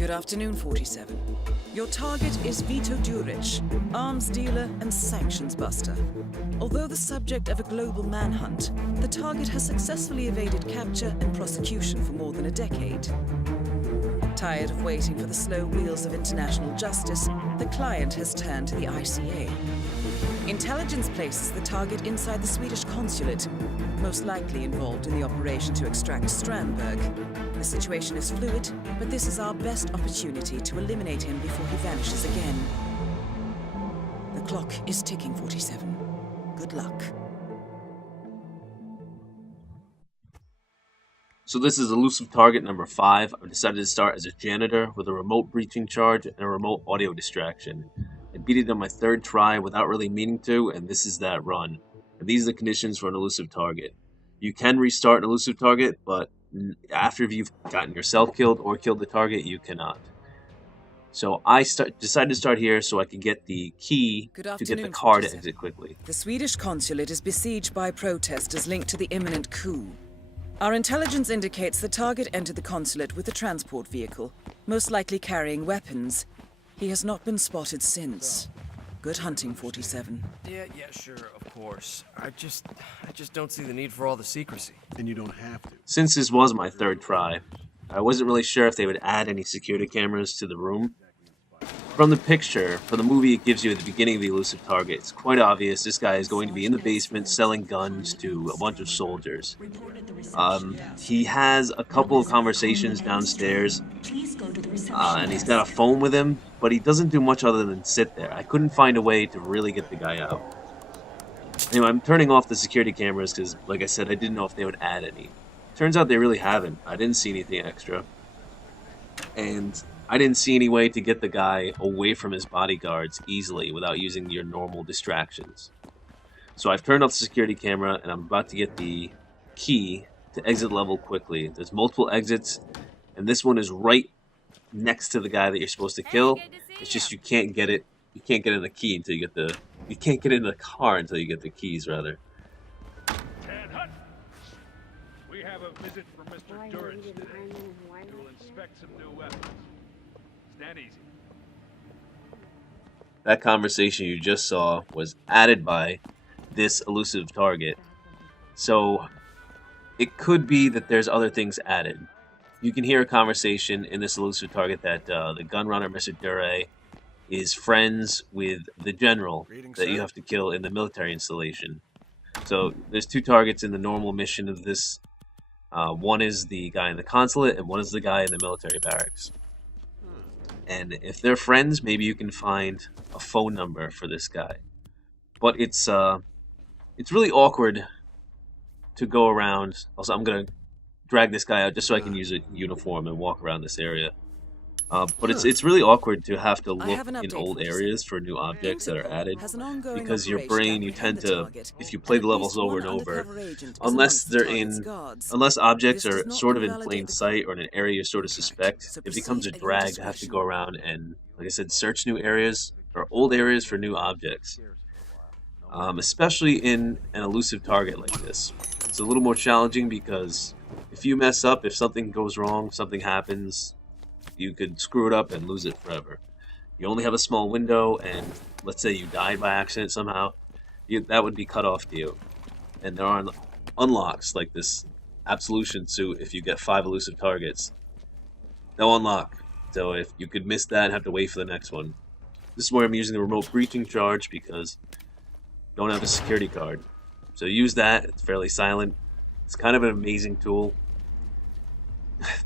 Good afternoon, 47. Your target is Vito Duric, arms dealer and sanctions buster. Although the subject of a global manhunt, the target has successfully evaded capture and prosecution for more than a decade. Tired of waiting for the slow wheels of international justice, the client has turned to the ICA. Intelligence places the target inside the Swedish consulate, most likely involved in the operation to extract Strandberg. The situation is fluid, but this is our best opportunity to eliminate him before he vanishes again. The clock is ticking, 47. Good luck. So this is Elusive Target number 5. I've decided to start as a janitor with a remote breaching charge and a remote audio distraction. I beat it on my 3rd try without really meaning to, and this is that run. And these are the conditions for an Elusive Target. You can restart an Elusive Target, but after you've gotten yourself killed or killed the target, you cannot. So I decided to start here so I can get the key to get the car to exit quickly. The Swedish consulate is besieged by protesters linked to the imminent coup. Our intelligence indicates the target entered the consulate with a transport vehicle, most likely carrying weapons. He has not been spotted since. Good hunting, 47. Yeah, sure, of course. I just don't see the need for all the secrecy. And you don't have to. Since this was my 3rd try, I wasn't really sure if they would add any security cameras to the room. From the picture, from the movie it gives you at the beginning of the Elusive Target, it's quite obvious this guy is going to be in the basement selling guns to a bunch of soldiers. He has a couple of conversations downstairs, and he's got a phone with him, but he doesn't do much other than sit there. I couldn't find a way to really get the guy out. Anyway, I'm turning off the security cameras because, like I said, I didn't know if they would add any. Turns out they really haven't. I didn't see anything extra. And I didn't see any way to get the guy away from his bodyguards easily without using your normal distractions. So I've turned off the security camera and I'm about to get the key to exit level quickly. There's multiple exits, and this one is right next to the guy that you're supposed to kill. It's just you can't get it. You can't get in the key until you get the. You can't get in the car until you get the keys, rather. We have a visit from Mr. Durrance today. He will inspect some new weapons. Stand easy. That conversation you just saw was added by this Elusive Target. So it could be that there's other things added. You can hear a conversation in this Elusive Target that the Gunrunner, Mr. Dure, is friends with the general that you have to kill in the military installation. So there's 2 targets in the normal mission of this. One is the guy in the consulate, and one is the guy in the military barracks. And if they're friends, maybe you can find a phone number for this guy. But it's really awkward to go around. Also, I'm gonna drag this guy out just so I can use a uniform and walk around this area. But it's really awkward to have to look in old areas for new objects that are added, because your brain, you tend to, if you play the levels over and over, unless objects are sort of in plain sight or in an area you sort of suspect, it becomes a drag to have to go around and, like I said, search new areas or old areas for new objects. Especially in an Elusive Target like this. It's a little more challenging because if you mess up, if something goes wrong, something happens, you could screw it up and lose it forever. You only have a small window, and let's say you died by accident somehow, that would be cut off to you. And there are unlocks like this Absolution suit. If you get 5 Elusive Targets, they'll unlock. So if you could miss that and have to wait for the next one. This is where I'm using the remote breaching charge because I don't have a security card. So use that. It's fairly silent. It's kind of an amazing tool.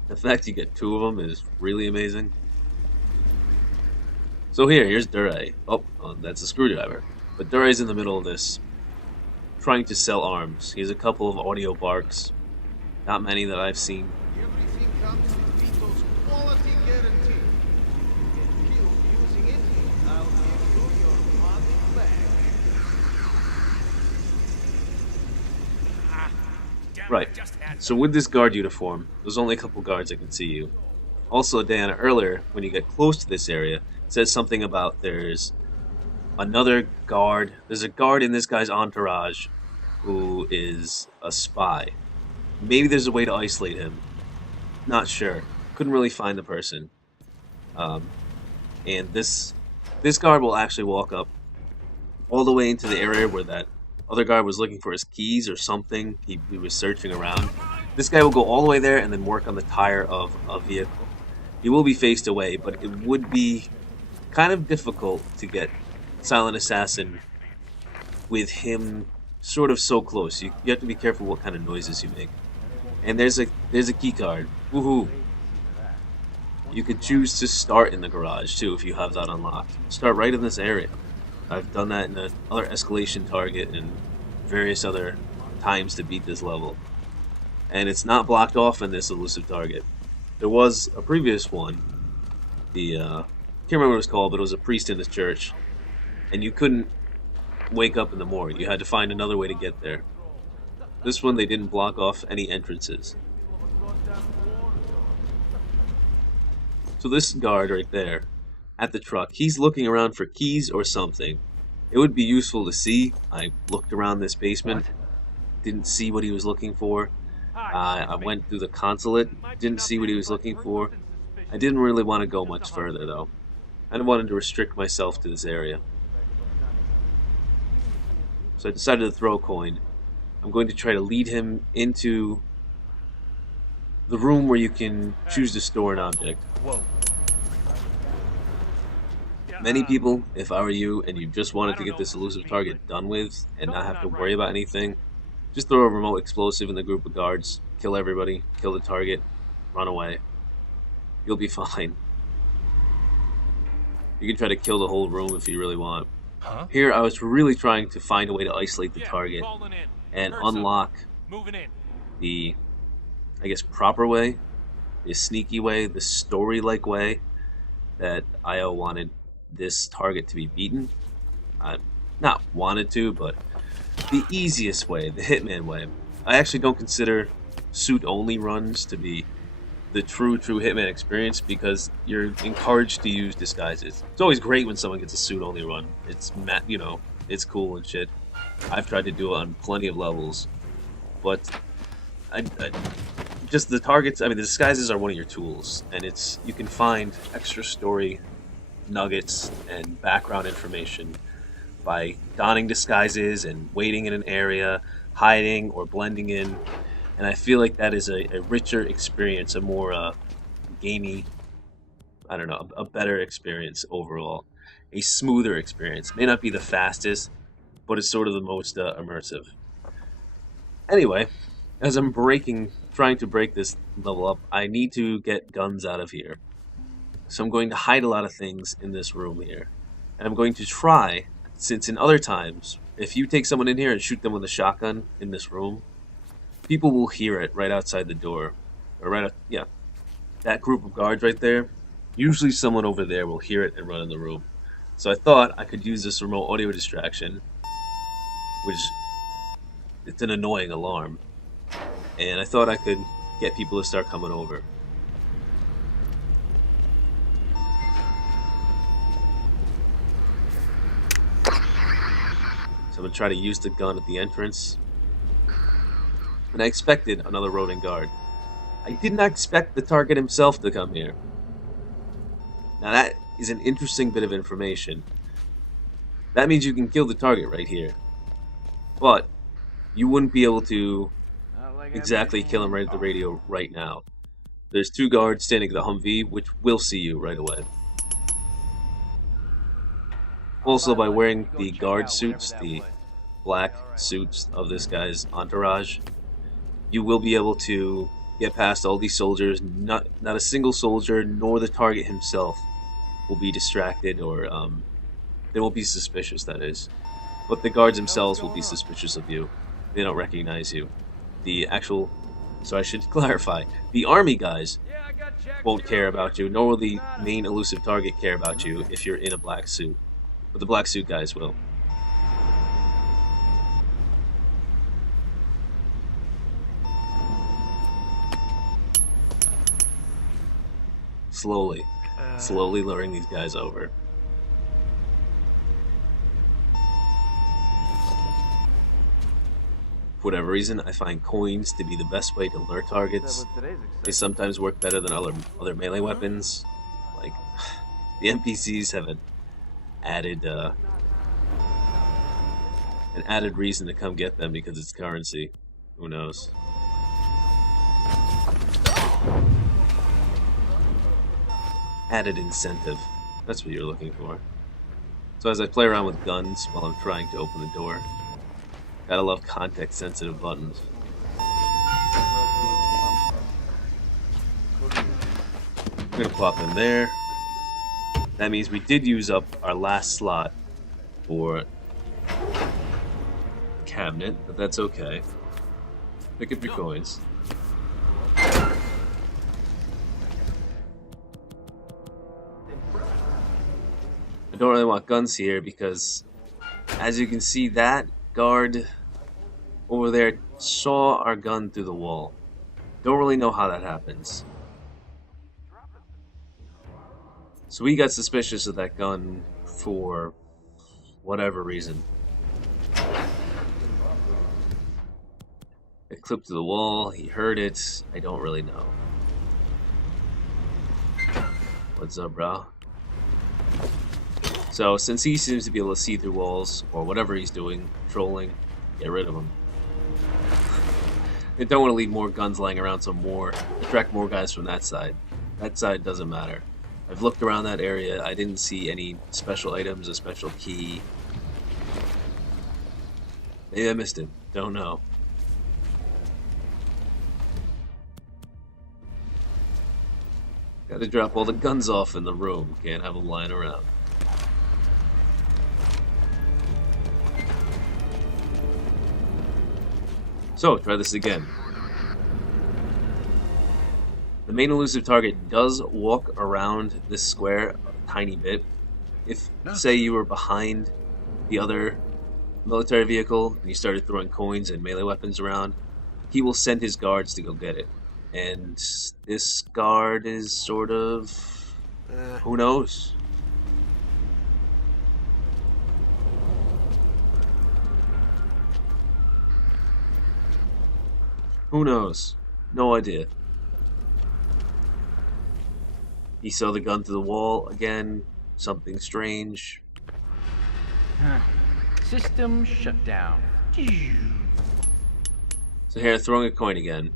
The fact you get 2 of them is really amazing. So here's Dure. Oh, that's a screwdriver. But Dure's in the middle of this, trying to sell arms. He has a couple of audio barks. Not many that I've seen. Everything comes with Vito's quality guarantee. If you using it, I'll give you your money back. Right. So with this guard uniform, there's only a couple guards that can see you. Also, Diana, earlier, when you get close to this area, it says something about there's another guard. There's a guard in this guy's entourage who is a spy. Maybe there's a way to isolate him. Not sure. Couldn't really find the person. And this guard will actually walk up all the way into the area where that other guard was looking for his keys or something. He was searching around. This guy will go all the way there and then work on the tire of a vehicle. He will be faced away, but it would be kind of difficult to get Silent Assassin with him sort of so close. You have to be careful what kind of noises you make. And there's a key card. Woohoo! You could choose to start in the garage too if you have that unlocked. Start right in this area. I've done that in another escalation target and various other times to beat this level. And it's not blocked off in this elusive target. There was a previous one. I can't remember what it was called, but it was a priest in his church. And you couldn't wake up in the morning. You had to find another way to get there. This one, they didn't block off any entrances. So this guard right there, at the truck, he's looking around for keys or something. It would be useful to see. I looked around this basement, didn't see what he was looking for. I went through the consulate, didn't see what he was looking for. I didn't really want to go much further though. I wanted to restrict myself to this area. So I decided to throw a coin. I'm going to try to lead him into the room where you can choose to store an object. Whoa. Many people, if I were you and you just wanted to get this elusive target done with and not have to worry about anything, just throw a remote explosive in the group of guards, kill everybody, kill the target, run away. You'll be fine. You can try to kill the whole room if you really want. Here I was really trying to find a way to isolate the target and unlock the, I guess, proper way, the sneaky way, the story-like way that IO wanted this target to be beaten. Not wanted to, but the easiest way, the Hitman way. I actually don't consider suit-only runs to be the true Hitman experience because you're encouraged to use disguises. It's always great when someone gets a suit-only run. It's, you know, it's cool and shit. I've tried to do it on plenty of levels, but just the targets. I mean, the disguises are one of your tools, and you can find extra story nuggets and background information by donning disguises and waiting in an area, hiding or blending in. And I feel like that is a richer experience, a more gamey, I don't know, a better experience overall. A smoother experience. May not be the fastest, but it's sort of the most immersive. Anyway, as I'm trying to break this level up, I need to get guns out of here. So I'm going to hide a lot of things in this room here. And I'm going to try, since in other times, if you take someone in here and shoot them with a shotgun in this room, people will hear it right outside the door. Or that group of guards right there, usually someone over there will hear it and run in the room. So I thought I could use this remote audio distraction, which it's an annoying alarm. And I thought I could get people to start coming over. So I'm going to try to use the gun at the entrance. And I expected another roving guard. I did not expect the target himself to come here. Now that is an interesting bit of information. That means you can kill the target right here. But you wouldn't be able to exactly kill him right at the radio right now. There's two guards standing at the Humvee, which will see you right away. Also, by wearing the guard suits, the black suits of this guy's entourage, you will be able to get past all these soldiers. Not a single soldier, nor the target himself, will be distracted or they won't be suspicious, that is. But the guards themselves will be suspicious of you. They don't recognize you. So I should clarify, the army guys won't care about you, nor will the main elusive target care about you if you're in a black suit. But the black suit guys will. Slowly luring these guys over. For whatever reason, I find coins to be the best way to lure targets. They sometimes work better than other melee weapons, Like, the NPCs have an added reason to come get them because it's currency. Who knows? Added incentive. That's what you're looking for. So as I play around with guns while I'm trying to open the door, gotta love context-sensitive buttons. I'm gonna plop in there. That means we did use up our last slot for cabinet, but that's okay. Pick up your coins. I don't really want guns here because, as you can see, that guard over there saw our gun through the wall. Don't really know how that happens. So we got suspicious of that gun for whatever reason. It clipped to the wall, he heard it, I don't really know. What's up, bro? So, since he seems to be able to see through walls, or whatever he's doing, trolling, get rid of him. I don't want to leave more guns lying around, so attract more guys from that side. That side doesn't matter. I've looked around that area, I didn't see any special items, a special key. Maybe I missed it, don't know. Gotta drop all the guns off in the room, can't have them lying around. So, try this again. The main elusive target does walk around this square a tiny bit. If, say, you were behind the other military vehicle and you started throwing coins and melee weapons around, he will send his guards to go get it. And this guard is sort of... who knows? Who knows? No idea. He saw the gun through the wall again. Something strange. System shut down. So here, throwing a coin again.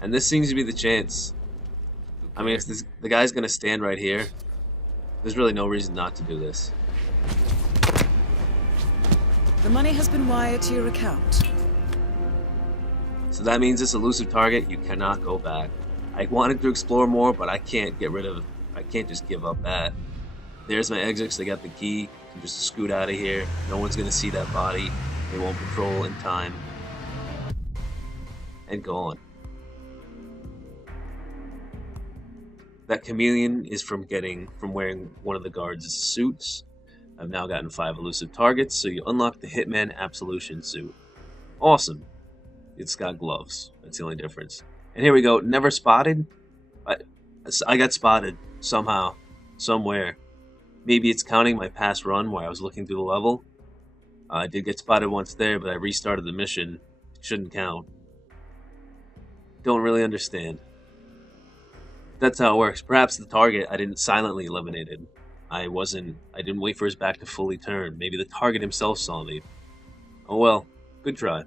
And this seems to be the chance. I mean, if the guy's gonna stand right here, there's really no reason not to do this. The money has been wired to your account. So that means this elusive target, you cannot go back. I wanted to explore more, but I can't just give up that. There's my exits, they got the key. I can just scoot out of here. No one's gonna see that body. They won't patrol in time. And go on. That chameleon is from wearing one of the guards' suits. I've now gotten 5 elusive targets, so you unlock the Hitman Absolution suit. Awesome. It's got gloves. That's the only difference. And here we go. Never spotted? I got spotted somehow, somewhere. Maybe it's counting my past run where I was looking through the level. I did get spotted once there, but I restarted the mission. It shouldn't count. Don't really understand. That's how it works. Perhaps the target I didn't silently eliminate him. I didn't wait for his back to fully turn. Maybe the target himself saw me. Oh well, good try.